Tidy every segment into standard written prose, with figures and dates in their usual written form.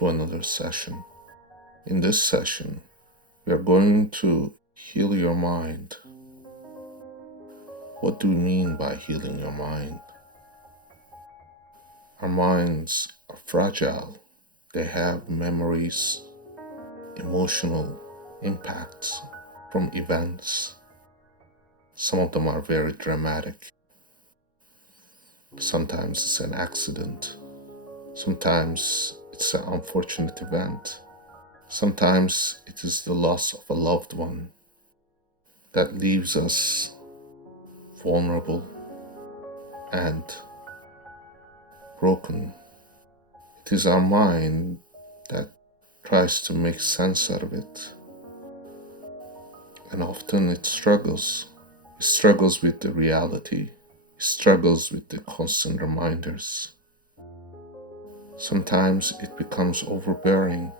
to another session. In this session, we are going to heal your mind. What do we mean by healing your mind? Our minds are fragile. They have memories, emotional impacts from events. Some of them are very dramatic. Sometimes it's an accident. Sometimes it's an unfortunate event. Sometimes it is the loss of a loved one that leaves us vulnerable and broken. It is our mind that tries to make sense out of it. And often it struggles. It struggles with the reality. It struggles with the constant reminders. Sometimes it becomes overbearing.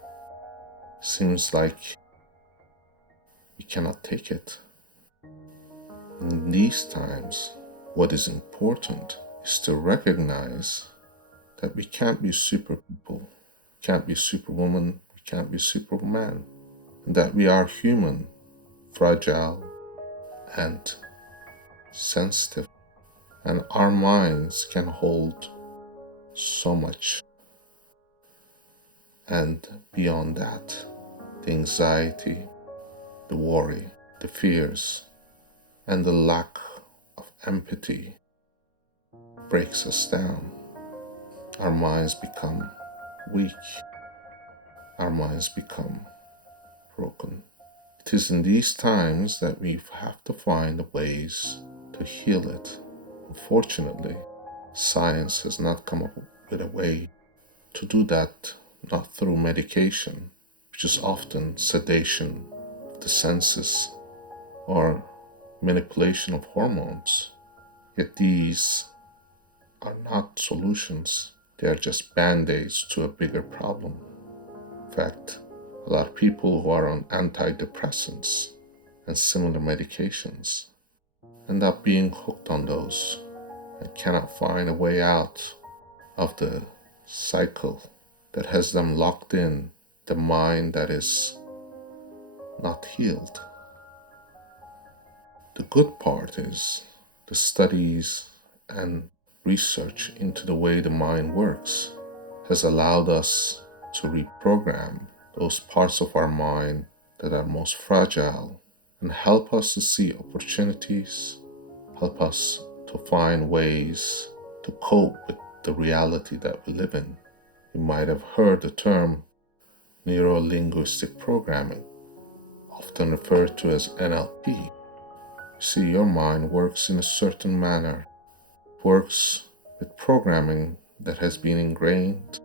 Seems like we cannot take it. In these times, what is important is to recognize that we can't be super people, we can't be superwoman, we can't be superman, and that we are human, fragile, and sensitive, and our minds can hold so much. And beyond that, the anxiety, the worry, the fears, and the lack of empathy breaks us down. Our minds become weak. Our minds become broken. It is in these times that we have to find ways to heal it. Unfortunately, science has not come up with a way to do that, not through medication, which is often sedation of the senses or manipulation of hormones. Yet these are not solutions. They are just band-aids to a bigger problem. In fact, a lot of people who are on antidepressants and similar medications end up being hooked on those and cannot find a way out of the cycle that has them locked in the mind that is not healed. The good part is the studies and research into the way the mind works has allowed us to reprogram those parts of our mind that are most fragile and help us to see opportunities, help us to find ways to cope with the reality that we live in. You might have heard the term neuro-linguistic programming, often referred to as NLP. You see, your mind works in a certain manner, works with programming that has been ingrained,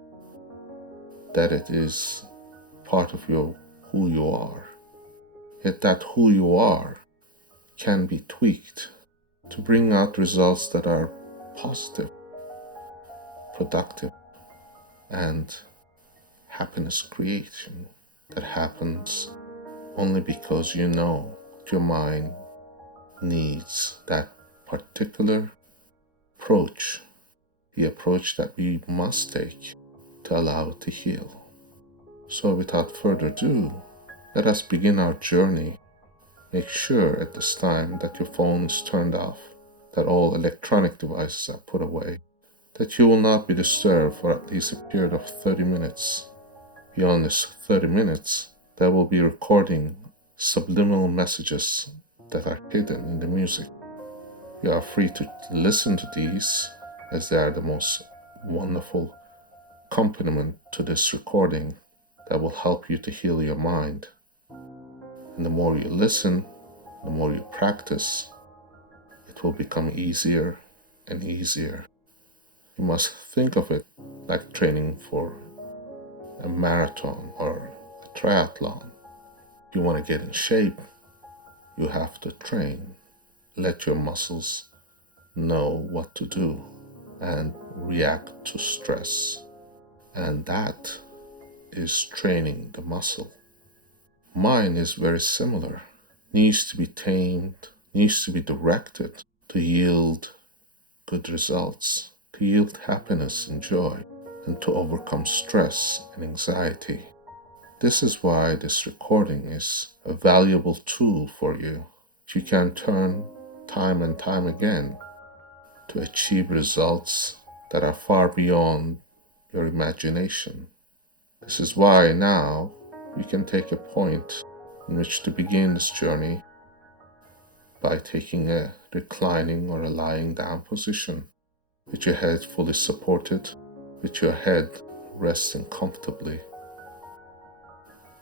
that it is part of who you are. Yet that who you are can be tweaked to bring out results that are positive, productive, and happiness creation that happens only because you know your mind needs that particular approach, the approach that we must take to allow it to heal. So without further ado, let us begin our journey. Make sure at this time that your phone is turned off, that all electronic devices are put away, that you will not be disturbed for at least a period of 30 minutes. Beyond this 30 minutes, there will be recording subliminal messages that are hidden in the music. You are free to listen to these, as they are the most wonderful accompaniment to this recording that will help you to heal your mind. And the more you listen, the more you practice, it will become easier and easier. You must think of it like training for a marathon or a triathlon. If you want to get in shape, you have to train. Let your muscles know what to do and react to stress. And that is training the muscle. Mind is very similar. Needs to be tamed, needs to be directed to yield good results, to yield happiness and joy. and to overcome stress and anxiety. This is why this recording is a valuable tool for you. You can turn time and time again to achieve results that are far beyond your imagination. This is why now you can take a point in which to begin this journey by taking a reclining or a lying down position with your head fully supported, with your head resting comfortably,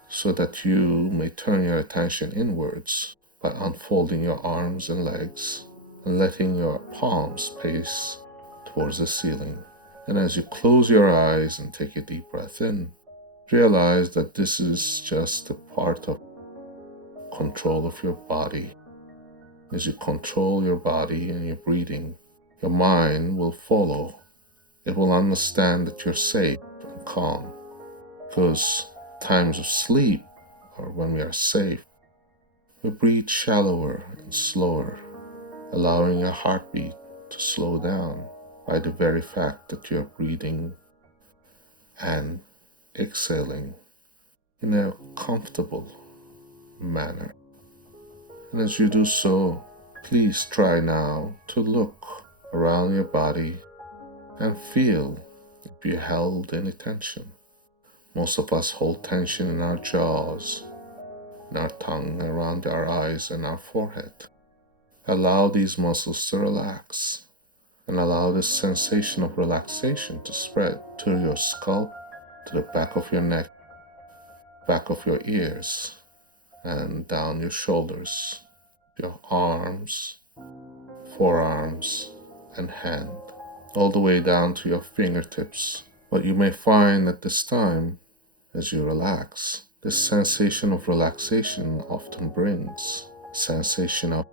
so that you may turn your attention inwards by unfolding your arms and legs and letting your palms face towards the ceiling. And as you close your eyes and take a deep breath in, realize that this is just a part of control of your body. As you control your body and your breathing, your mind will follow. It will understand that you're safe and calm, because times of sleep, or when we are safe, we breathe shallower and slower, allowing your heartbeat to slow down by the very fact that you're breathing and exhaling in a comfortable manner. And as you do so, please try now to look around your body and feel if you held any tension. Most of us hold tension in our jaws, in our tongue, around our eyes and our forehead. Allow these muscles to relax and allow this sensation of relaxation to spread to your scalp, to the back of your neck, back of your ears, and down your shoulders, your arms, forearms, and hand, all the way down to your fingertips. But you may find at this time, as you relax, this sensation of relaxation often brings a sensation of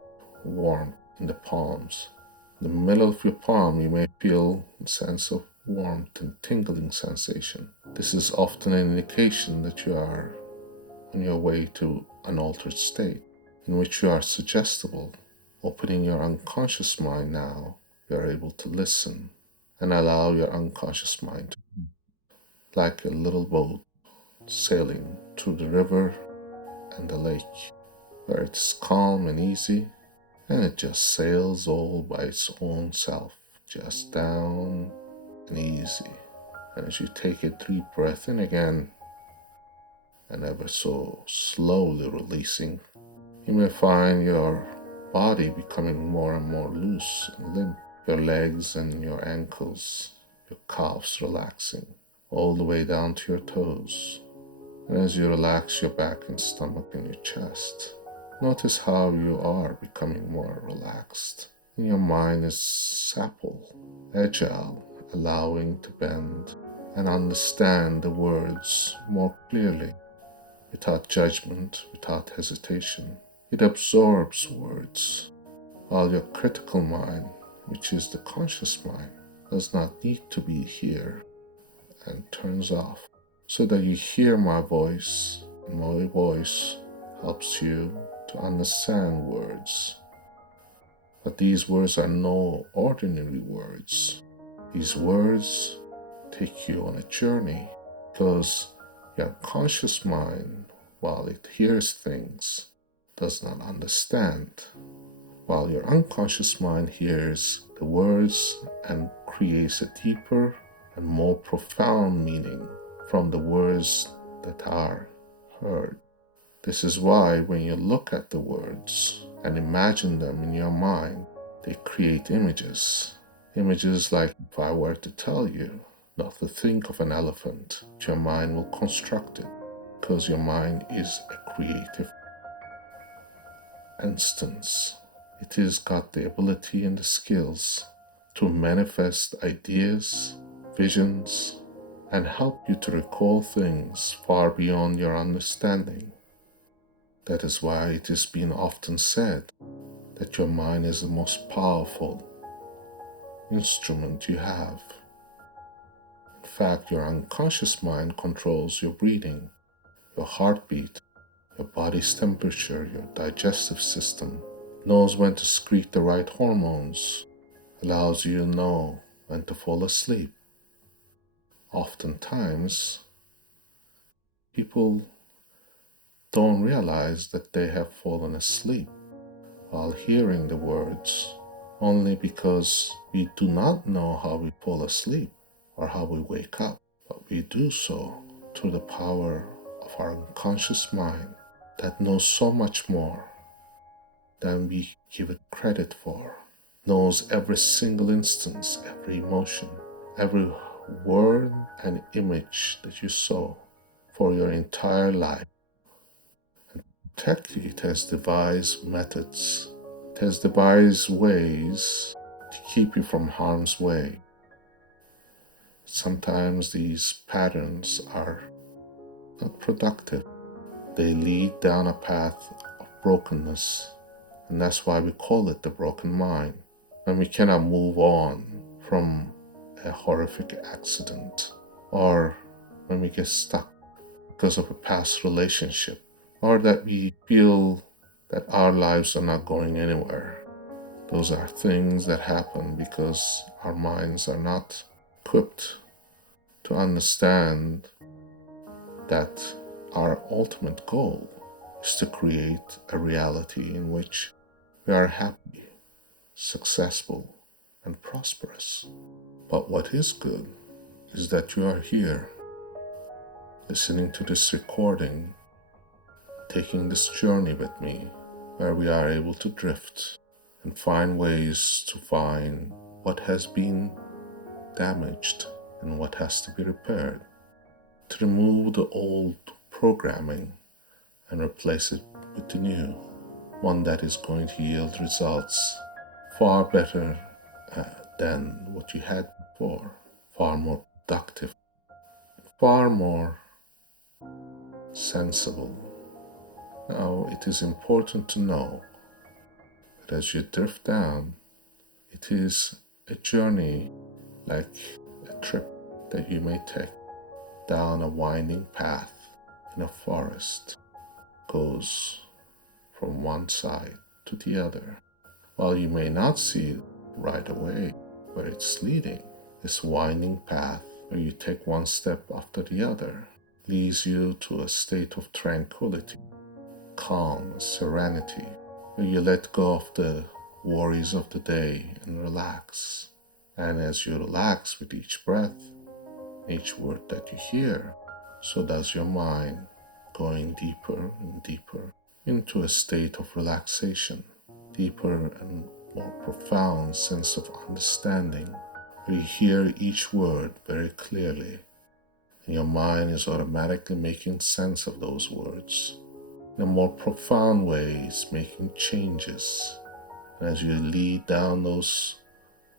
warmth in the palms. In the middle of your palm, you may feel a sense of warmth and tingling sensation. This is often an indication that you are on your way to an altered state in which you are suggestible. Opening your unconscious mind now, you are able to listen and allow your unconscious mind to, like a little boat, sailing through the river and the lake, where it is calm and easy, and it just sails all by its own self, just down and easy. And as you take a deep breath in again, and ever so slowly releasing, you may find your body becoming more and more loose and limp, your legs and your ankles, your calves relaxing, all the way down to your toes. And as you relax your back and stomach and your chest, notice how you are becoming more relaxed. And your mind is supple, agile, allowing to bend and understand the words more clearly, without judgment, without hesitation. It absorbs words, while your critical mind, which is the conscious mind, does not need to be here and turns off, so that you hear my voice, and my voice helps you to understand words. But these words are no ordinary words. These words take you on a journey, because your conscious mind, while it hears things, does not understand, while your unconscious mind hears the words and creates a deeper and more profound meaning from the words that are heard. This is why when you look at the words and imagine them in your mind, they create images. Images like, if I were to tell you not to think of an elephant, your mind will construct it, because your mind is a creative instance. It has got the ability and the skills to manifest ideas, visions, and help you to recall things far beyond your understanding. That is why it has been often said that your mind is the most powerful instrument you have. In fact, your unconscious mind controls your breathing, your heartbeat, your body's temperature, your digestive system, knows when to secrete the right hormones, allows you to know when to fall asleep. Oftentimes, people don't realize that they have fallen asleep while hearing the words, only because we do not know how we fall asleep or how we wake up, but we do so through the power of our unconscious mind that knows so much more than we give it credit for, knows every single instance, every emotion, every word and image that you saw for your entire life. And to protect you, it has devised methods, it has devised ways to keep you from harm's way. Sometimes these patterns are not productive. They lead down a path of brokenness, and that's why we call it the broken mind. And we cannot move on from a horrific accident, or when we get stuck because of a past relationship, or that we feel that our lives are not going anywhere. Those are things that happen because our minds are not equipped to understand that our ultimate goal is to create a reality in which we are happy, successful, and prosperous. But what is good is that you are here, listening to this recording, taking this journey with me, where we are able to drift and find ways to find what has been damaged and what has to be repaired, to remove the old programming and replace it with the new, one that is going to yield results far better than what you had before, far more productive, far more sensible. Now, it is important to know that as you drift down, it is a journey like a trip that you may take down a winding path in a forest, goes from one side to the other. While you may not see right away where it's leading, this winding path where you take one step after the other leads you to a state of tranquility, calm, serenity, where you let go of the worries of the day and relax. And as you relax with each breath, each word that you hear, so does your mind, going deeper and deeper into a state of relaxation, deeper and more profound sense of understanding, where you hear each word very clearly, and your mind is automatically making sense of those words in a more profound ways, making changes. And as you lead down those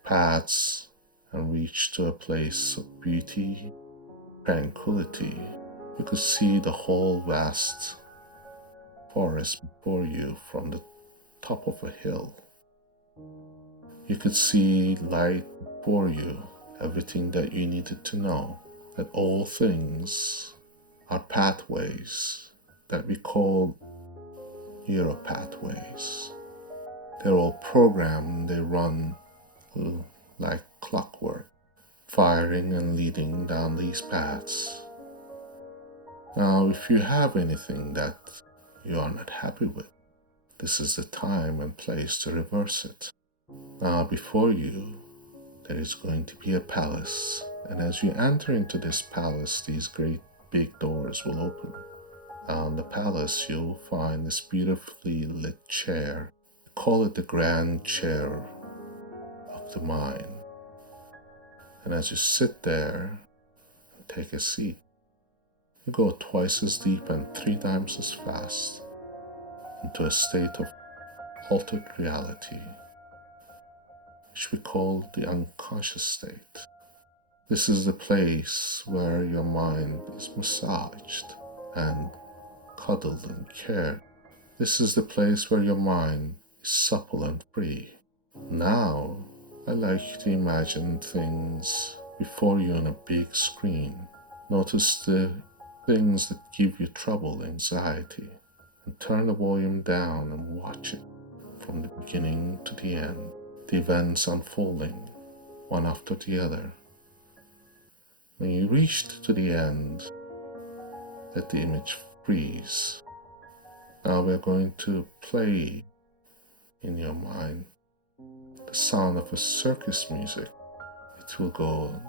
paths and reach to a place of beauty, tranquility, you could see the whole vast forest before you from the top of a hill. You could see light before you, everything that you needed to know, that all things are pathways that we call neural pathways. They're all programmed, they run like clockwork, firing and leading down these paths. Now, if you have anything that you are not happy with, this is the time and place to reverse it. Now, before you, there is going to be a palace, and as you enter into this palace, these great big doors will open. Now, in the palace, you'll find this beautifully lit chair. Call it the grand chair of the mind. And as you sit there and take a seat, you go twice as deep and 3 times as fast into a state of altered reality, which we call the unconscious state. This is the place where your mind is massaged and cuddled and cared. This is the place where your mind is supple and free. Now, I like you to imagine things before you on a big screen. Notice the things that give you trouble, anxiety, and turn the volume down and watch it from the beginning to the end, the events unfolding one after the other. When you reached to the end, let the image freeze. Now we're going to play in your mind the sound of a circus music. It will go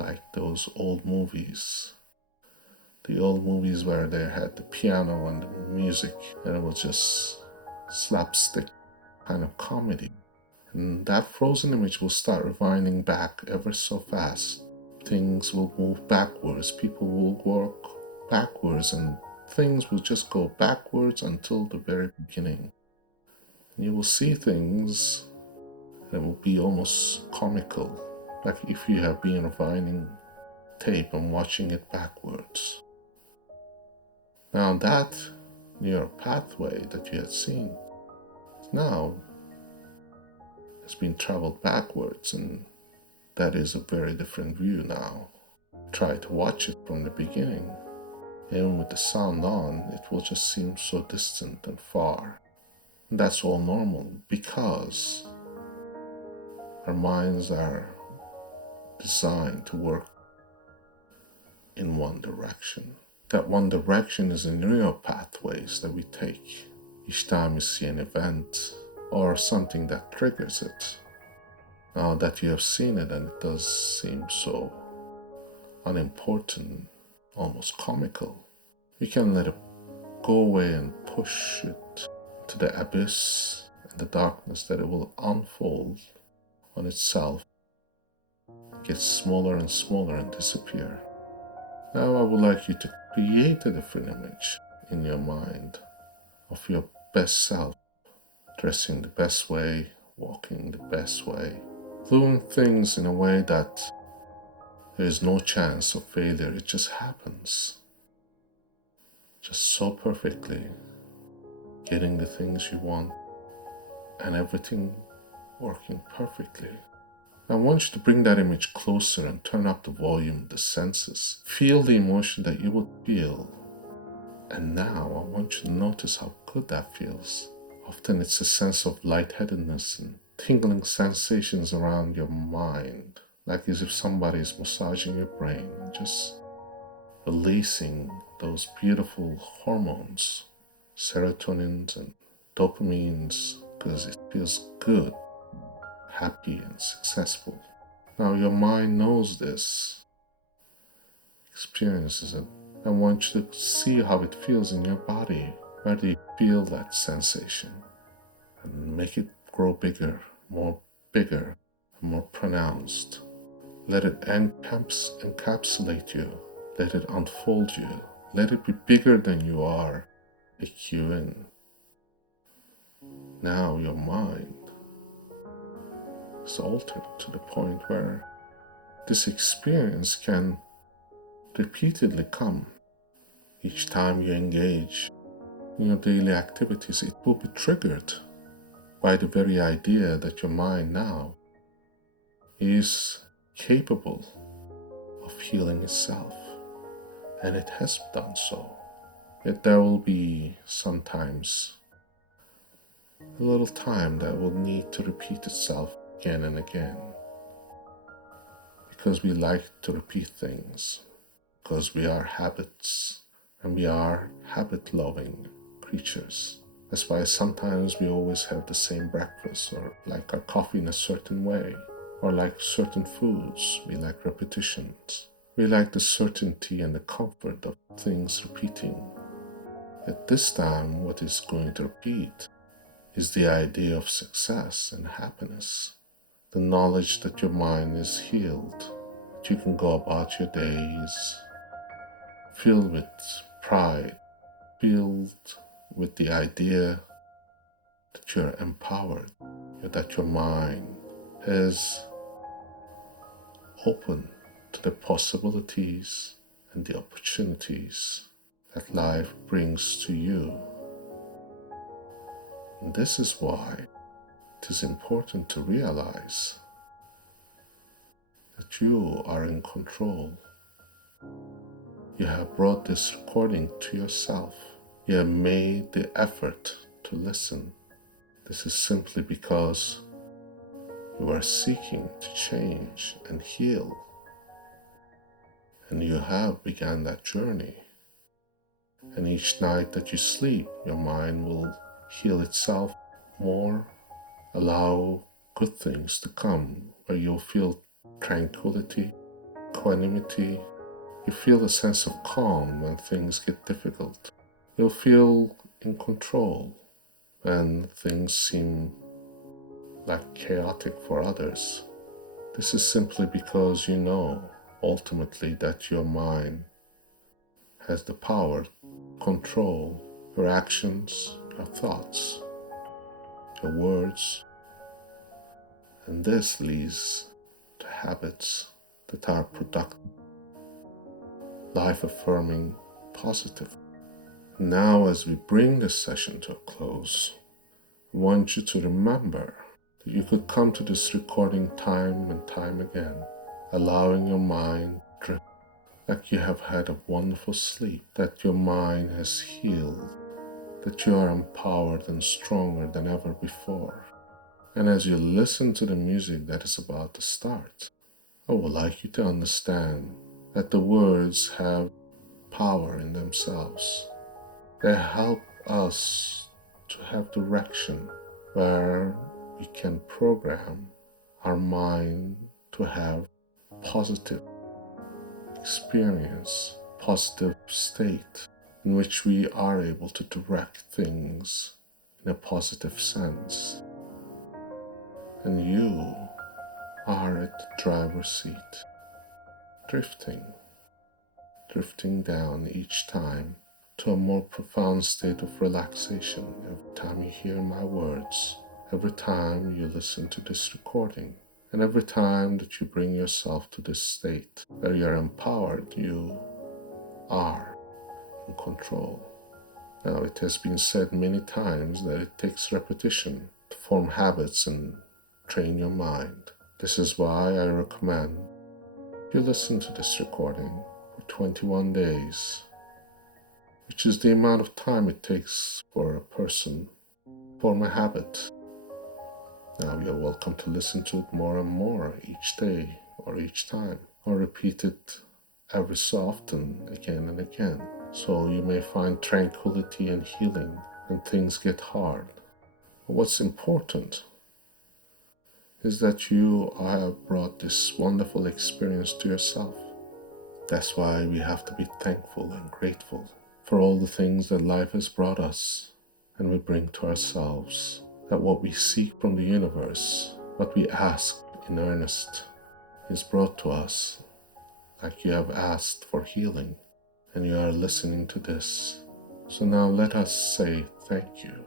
like those old movies. The old movies where they had the piano and the music, and it was just slapstick kind of comedy. And that frozen image will start rewinding back ever so fast. Things will move backwards, people will walk backwards, and things will just go backwards until the very beginning. And you will see things that will be almost comical, like if you have been rewinding tape and watching it backwards. Now that neural pathway that you had seen now has been traveled backwards, and that is a very different view now. Try to watch it from the beginning. Even with the sound on, it will just seem so distant and far. And that's all normal because our minds are designed to work in one direction. That one direction is the neural pathways that we take each time we see an event or something that triggers it. Now that you have seen it and it does seem so unimportant, almost comical, you can let it go away and push it to the abyss and the darkness that it will unfold on itself, get smaller and smaller and disappear. Now I would like you to create a different image in your mind of your best self, dressing the best way, walking the best way, doing things in a way that there is no chance of failure, it just happens. Just so perfectly, getting the things you want and everything working perfectly. I want you to bring that image closer and turn up the volume, the senses. Feel the emotion that you would feel. And now I want you to notice how good that feels. Often it's a sense of lightheadedness and tingling sensations around your mind, like as if somebody is massaging your brain and just releasing those beautiful hormones, serotonins and dopamines, because it feels good, happy and successful. Now your mind knows this, experiences it. I want you to see how it feels in your body. Where do you feel that sensation? And make it grow bigger, and more pronounced. Let it encapsulate you. Let it unfold you. Let it be bigger than you are. Take you in. Now your mind is altered to the point where this experience can repeatedly come. Each time you engage in your daily activities, it will be triggered by the very idea that your mind now is capable of healing itself, and it has done so. Yet there will be sometimes a little time that will need to repeat itself again and again, because we like to repeat things, because we are habits and we are habit-loving creatures. That's why sometimes we always have the same breakfast, or like our coffee in a certain way, or like certain foods. We like repetitions. We like the certainty and the comfort of things repeating. At this time, what is going to repeat is the idea of success and happiness, the knowledge that your mind is healed, that you can go about your days filled with pride, filled with the idea that you're empowered, that your mind is open to the possibilities and the opportunities that life brings to you. And this is why it is important to realize that you are in control. You have brought this recording to yourself. You have made the effort to listen. This is simply because you are seeking to change and heal. And you have begun that journey. And each night that you sleep, your mind will heal itself more, allow good things to come, where you'll feel tranquility, equanimity. You feel a sense of calm when things get difficult. You'll feel in control when things seem like chaotic for others. This is simply because you know ultimately that your mind has the power to control your actions, your thoughts, your words, and this leads to habits that are productive, life-affirming, positive. Now, as we bring this session to a close, I want you to remember that you could come to this recording time and time again, allowing your mind to drift like you have had a wonderful sleep, that your mind has healed, that you are empowered and stronger than ever before. And as you listen to the music that is about to start, I would like you to understand that the words have power in themselves. They help us to have direction where we can program our mind to have positive experience, positive state in which we are able to direct things in a positive sense. And you are at the driver's seat, drifting down each time to a more profound state of relaxation every time you hear my words, every time you listen to this recording, and every time that you bring yourself to this state where you're empowered, you are in control. Now, it has been said many times that it takes repetition to form habits and train your mind. This is why I recommend you listen to this recording for 21 days, which is the amount of time it takes for a person to form a habit. Now you're welcome to listen to it more and more each day or each time, or repeat it every so often again and again, so you may find tranquility and healing when things get hard. But what's important is that you have brought this wonderful experience to yourself. That's why we have to be thankful and grateful for all the things that life has brought us and we bring to ourselves, that what we seek from the universe, what we ask in earnest, is brought to us, like you have asked for healing, and you are listening to this. So now let us say thank you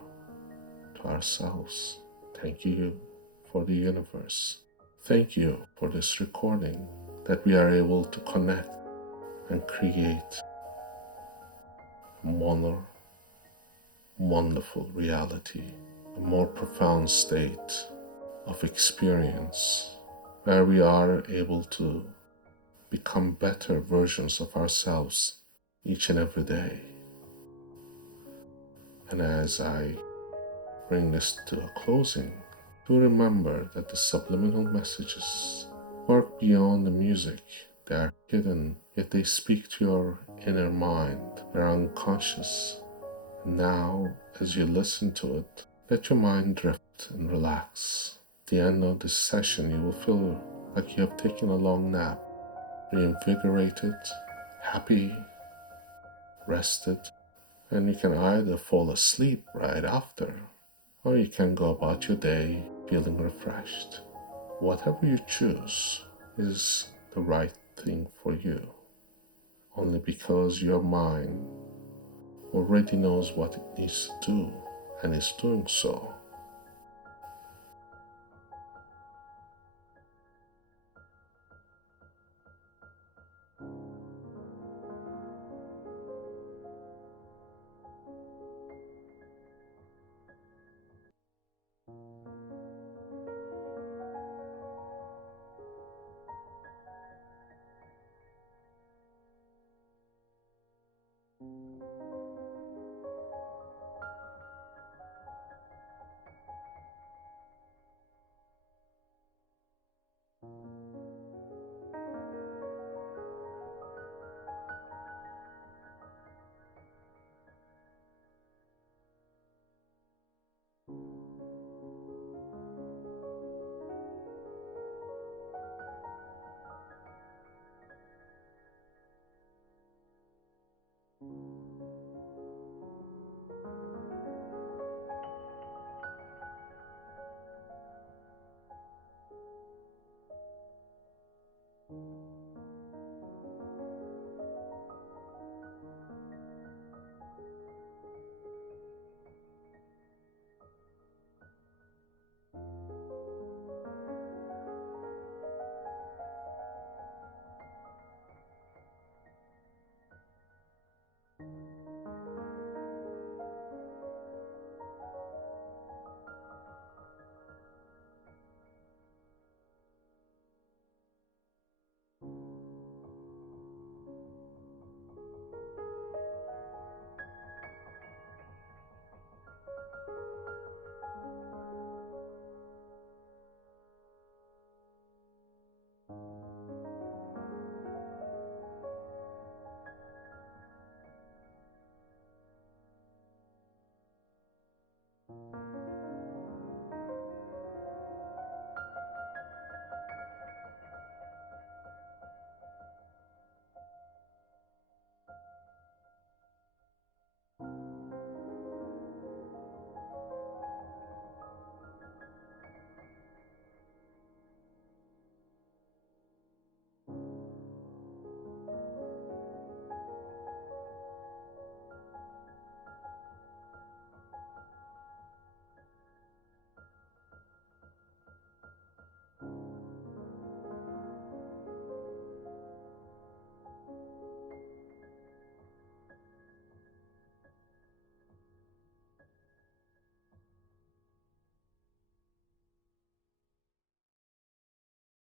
to ourselves. Thank you for the universe. Thank you for this recording, that we are able to connect and create a more wonderful reality, a more profound state of experience where we are able to become better versions of ourselves each and every day. And as I bring this to a closing, do remember that the subliminal messages work beyond the music. They are hidden, yet they speak to your inner mind, your unconscious. And now, as you listen to it, let your mind drift and relax. At the end of this session, you will feel like you have taken a long nap, reinvigorated, happy, rested, and you can either fall asleep right after, or you can go about your day feeling refreshed. Whatever you choose is the right thing for you, only because your mind already knows what it needs to do and is doing so.